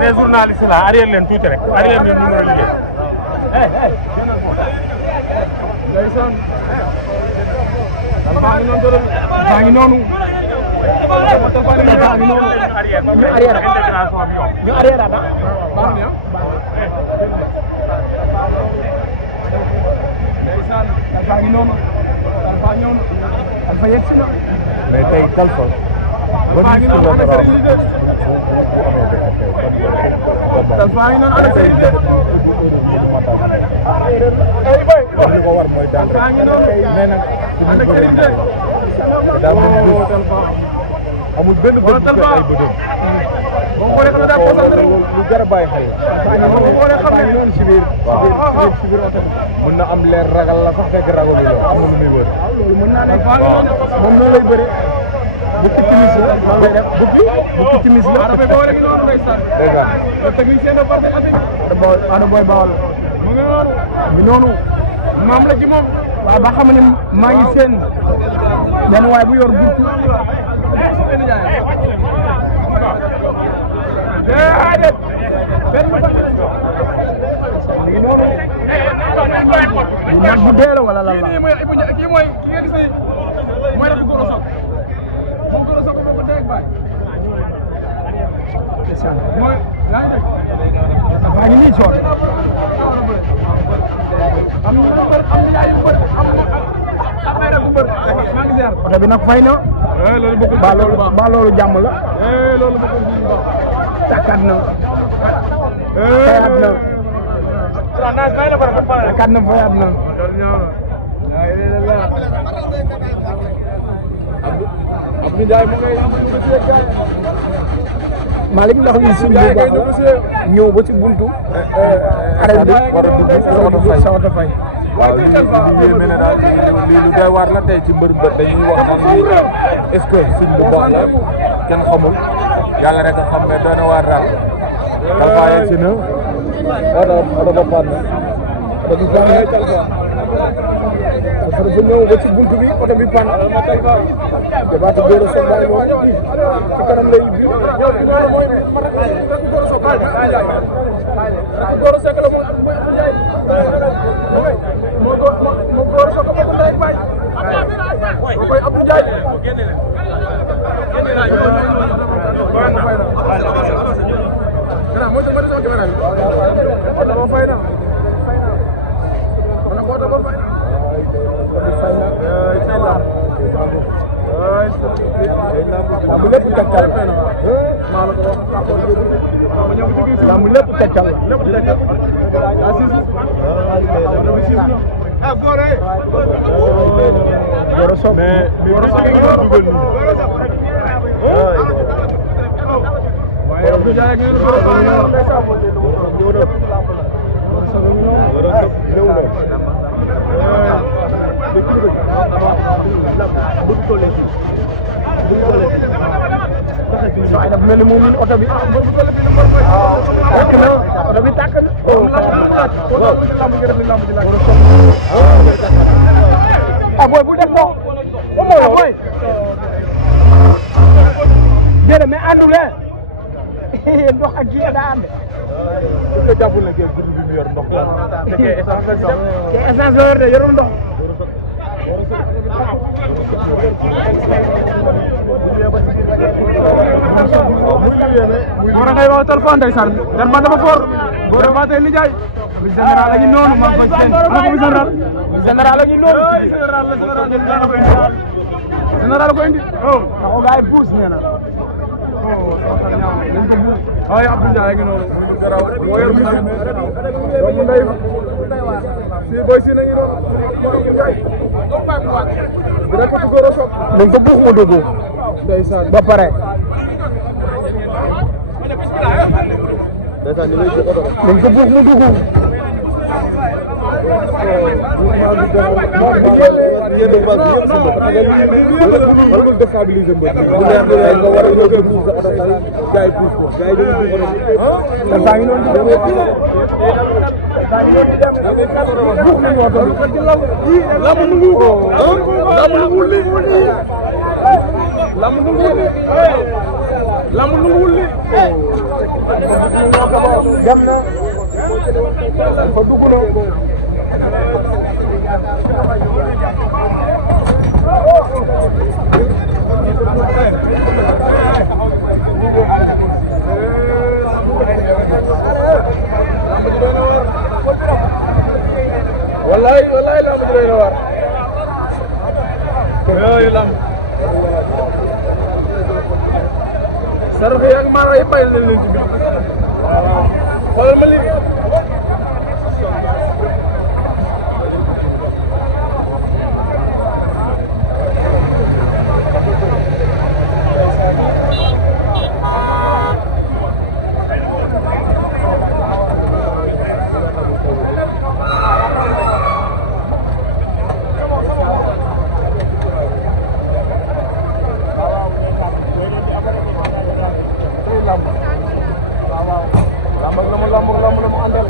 les journalistes là arrière leen tuuti rek arrière leen numéro liggéey ndeysaan baa ngi noonu baa ngi noonu ñu arrière intégration bi ñu arrière ada baax na ndeysaan baa ngi noonu baa ñëw na dafa yegg si na mais tey Talfa baa ngi noonu ana sëriñ de Talfa ngi noonu ana sëriñ de li ko war mooy daan Talfa ngi noonu mais nag ana sëriñ de amul benn bët bu ay bëtam moom xoolee xam ne daa concentré lu jar a bàyyi xel Talfa ngi noonu si biir si biir oto bi mën na am leer ragal la sax fekk ragal la am na lu muy wër loolu mën naa nekk moom noonu lay bëre bukki timis la noonu lay def bukki timis la dafay ba war a ngi noonu ndeysaan dégg nga le technicien de Bardé Ada Boy Baol mu ngi noonu bi noonu maam la ci moom waaw ba xam ne maa ngi seen benn waay bu yor burtu déedéet benn mu ngi noonu bu nag bu dee la wala lan la kii mooy ki nga gis ni mooy rek Goro Sock moom Goro Sock ko dégg baay mooy yaa ngi dégg dafa ngi nii coon am jaay yu bëri am ay rek bu bëri maa ngi ziar oto bi nag fay na ba loolu jàmm la loolu takkaat na fayaat na takkaat na fayaat na Abdou Ndiaye mu ngay Malick ndax li suñ bu baax la ñëw ba ci buntu arène bi war a dugg sa oto fay waaw lii yéeme na daal lii lu doy waar la tey ci mbër mbër dañuy wax naan ni est-ce que suñ bu baax la kenn xamul yàlla rek a xam ne doy na waar daal Talfa yegg si na oto ba panne oto bi panne Talfa dafa ñëw ba ci buntu bi oto bi panne jabaatu Goro Sock baay moom ci kanam lay bi mooy Goro Sock baay Goro Sock la mooy Goro Sock ko ndey baay ko koy Abdou Ndiaye gana mo to ma do camera bi oto ba fay na ona ko oto ba fay na lamb lépp tegtal maa la ko wax lamb lépp tegtal lépp tegtal Goro Sock mais Goro Sock ngi dugal ni waaye Abdou Ndiaye ngeen Goro Sock ñëw waaye dafa mel ni moom oto bi tàkk na oto bi tàkk na ah booy bu def ndox ah booy déedéet mais àndule ndox ak kii daa ànd est-ce que jàppul ne kii guddi bi mu yor ndox la te kee essence la sax kee essence la yor de yorul ndox Gora ngay wax téléphone ndeysaan Derba dafa fort Derba tey li jaay bi général a ngi noonu ma fay seen ana ko bi général a ngi noonu général ko indi oh ko gaay puus neena ay Abdou Ndiaye ngi noonu garaw mo yor mi doomu ndey si boy si nañu noonu dina ko Gora Sock dañ ko buux mu dugg ndeysaan ba pare ndeysaan ni lay jox dañ ko buux mu dugg déstabiliser mbër bu leer nga war a ñëw pour sa oto gars yi pousse ko gars yi dañu pousse oto saa ngi noonu buux nañ oto bi lamb nu ngu ko lamb nu wulli lamb nu wulli lamb nu wulli dem na fa dugg na wallahi wallahi lamb ji doy na war yooyu lamb sarfe ak mara yi bay leen ci biir xoolal ma lii lamb la mu àndal